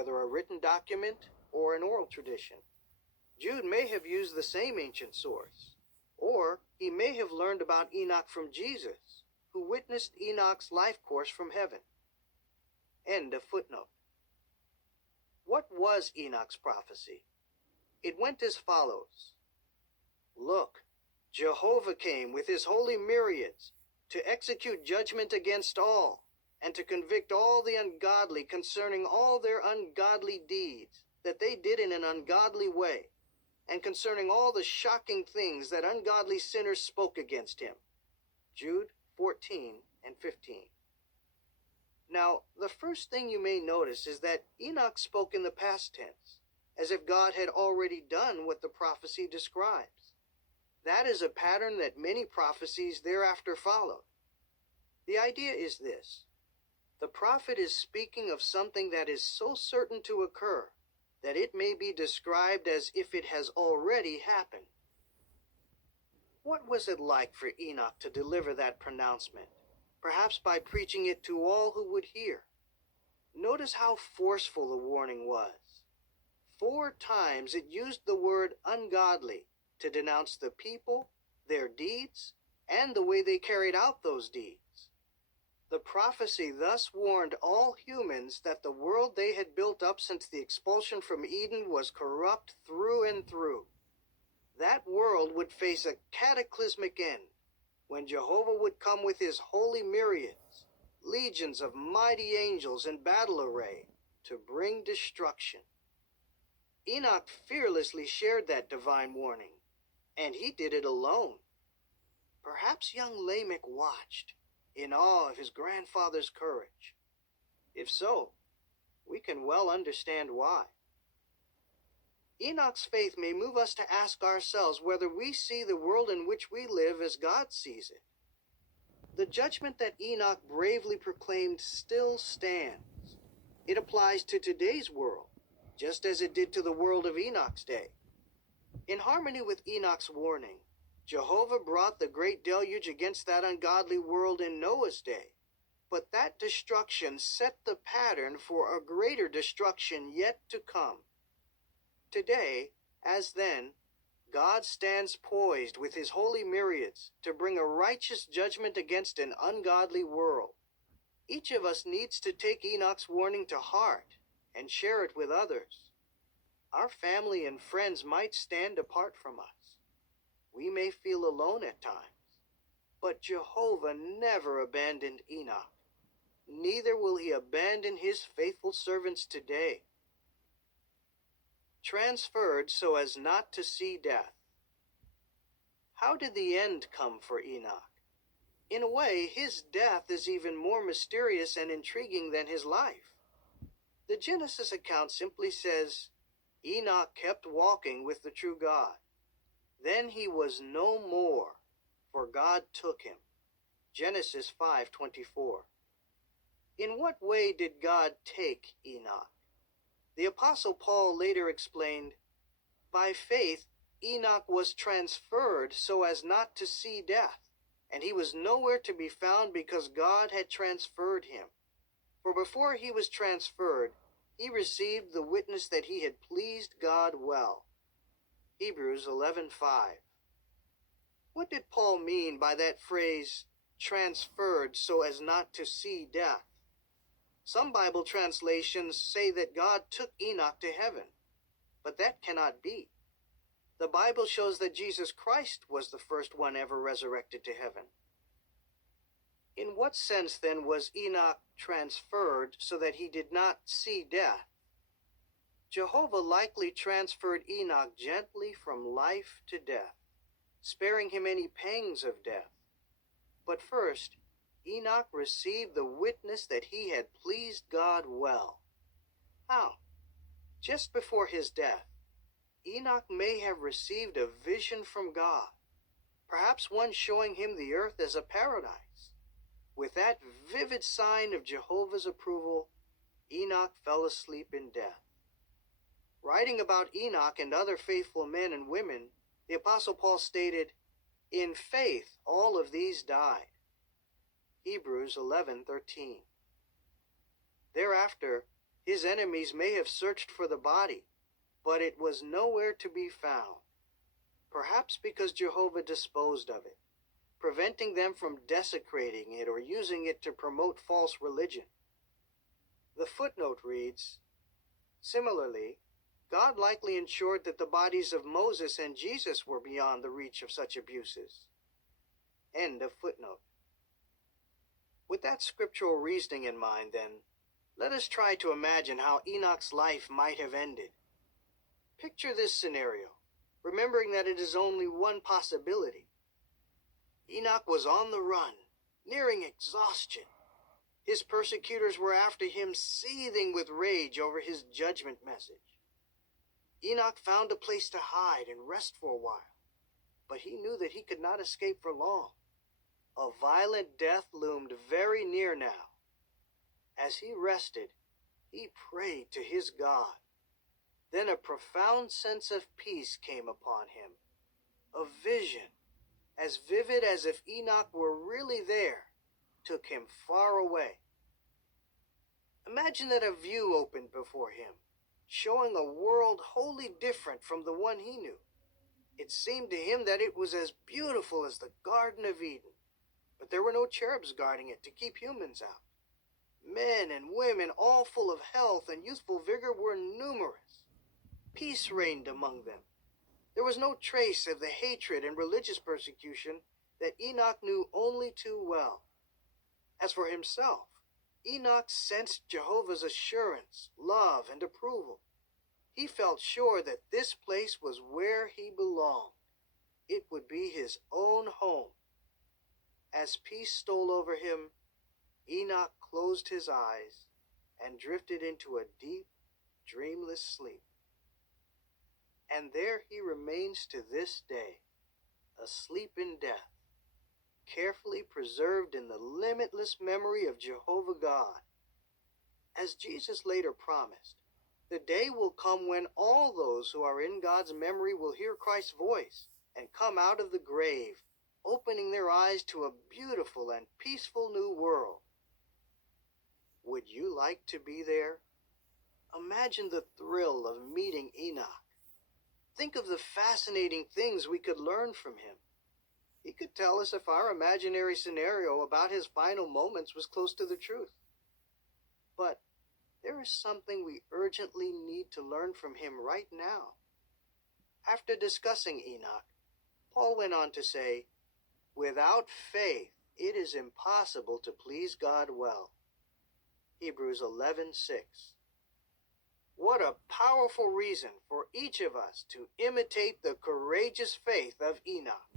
whether a written document or an oral tradition. Jude may have used the same ancient source, or he may have learned about Enoch from Jesus, who witnessed Enoch's life course from heaven. End of footnote. What was Enoch's prophecy? It went as follows. Look, Jehovah came with his holy myriads to execute judgment against all, and to convict all the ungodly concerning all their ungodly deeds that they did in an ungodly way, and concerning all the shocking things that ungodly sinners spoke against him. Jude 14 and 15. Now, the first thing you may notice is that Enoch spoke in the past tense, as if God had already done what the prophecy describes. That is a pattern that many prophecies thereafter followed. The idea is this. The prophet is speaking of something that is so certain to occur that it may be described as if it has already happened. What was it like for Enoch to deliver that pronouncement, perhaps by preaching it to all who would hear? Notice how forceful the warning was. 4 times it used the word ungodly to denounce the people, their deeds, and the way they carried out those deeds. The prophecy thus warned all humans that the world they had built up since the expulsion from Eden was corrupt through and through. That world would face a cataclysmic end, when Jehovah would come with his holy myriads, legions of mighty angels in battle array, to bring destruction. Enoch fearlessly shared that divine warning, and he did it alone. Perhaps young Lamech watched, in awe of his grandfather's courage. If so, we can well understand why. Enoch's faith may move us to ask ourselves whether we see the world in which we live as God sees it. The judgment that Enoch bravely proclaimed still stands. It applies to today's world, just as it did to the world of Enoch's day. In harmony with Enoch's warning, Jehovah brought the great deluge against that ungodly world in Noah's day, but that destruction set the pattern for a greater destruction yet to come. Today, as then, God stands poised with his holy myriads to bring a righteous judgment against an ungodly world. Each of us needs to take Enoch's warning to heart and share it with others. Our family and friends might stand apart from us. We may feel alone at times, but Jehovah never abandoned Enoch. Neither will he abandon his faithful servants today. Transferred so as not to see death. How did the end come for Enoch? In a way, his death is even more mysterious and intriguing than his life. The Genesis account simply says, Enoch kept walking with the true God. Then he was no more, for God took him. Genesis 5:24. In what way did God take Enoch? The Apostle Paul later explained, by faith Enoch was transferred so as not to see death, and he was nowhere to be found because God had transferred him. For before he was transferred, he received the witness that he had pleased God well. Hebrews 11:5. What did Paul mean by that phrase, transferred so as not to see death? Some Bible translations say that God took Enoch to heaven, but that cannot be. The Bible shows that Jesus Christ was the first one ever resurrected to heaven. In what sense then was Enoch transferred so that he did not see death? Jehovah likely transferred Enoch gently from life to death, sparing him any pangs of death. But first, Enoch received the witness that he had pleased God well. How? Just before his death, Enoch may have received a vision from God, perhaps one showing him the earth as a paradise. With that vivid sign of Jehovah's approval, Enoch fell asleep in death. Writing about Enoch and other faithful men and women, the Apostle Paul stated, in faith all of these died. Hebrews 11:13. Thereafter, His enemies may have searched for the body, but it was nowhere to be found, perhaps because Jehovah disposed of it, preventing them from desecrating it or using it to promote false religion. The footnote reads, similarly, God likely ensured that the bodies of Moses and Jesus were beyond the reach of such abuses. End of footnote. With that scriptural reasoning in mind, then, let us try to imagine how Enoch's life might have ended. Picture this scenario, remembering that it is only one possibility. Enoch was on the run, nearing exhaustion. His persecutors were after him, seething with rage over his judgment message. Enoch found a place to hide and rest for a while, but he knew that he could not escape for long. A violent death loomed very near now. As he rested, he prayed to his God. Then a profound sense of peace came upon him. A vision, as vivid as if Enoch were really there, took him far away. Imagine that a view opened before him, showing a world wholly different from the one he knew. It seemed to him that it was as beautiful as the Garden of Eden, but there were no cherubs guarding it to keep humans out. Men and women, all full of health and youthful vigor, were numerous. Peace reigned among them. There was no trace of the hatred and religious persecution that Enoch knew only too well. As for himself, Enoch sensed Jehovah's assurance, love, and approval. He felt sure that this place was where he belonged. It would be his own home. As peace stole over him, Enoch closed his eyes and drifted into a deep, dreamless sleep. And there he remains to this day, asleep in death, carefully preserved in the limitless memory of Jehovah God. As Jesus later promised, the day will come when all those who are in God's memory will hear Christ's voice and come out of the grave, opening their eyes to a beautiful and peaceful new world. Would you like to be there? Imagine the thrill of meeting Enoch. Think of the fascinating things we could learn from him. He could tell us if our imaginary scenario about his final moments was close to the truth. But there is something we urgently need to learn from him right now. After discussing Enoch, Paul went on to say, without faith, it is impossible to please God well. Hebrews 11:6. What a powerful reason for each of us to imitate the courageous faith of Enoch.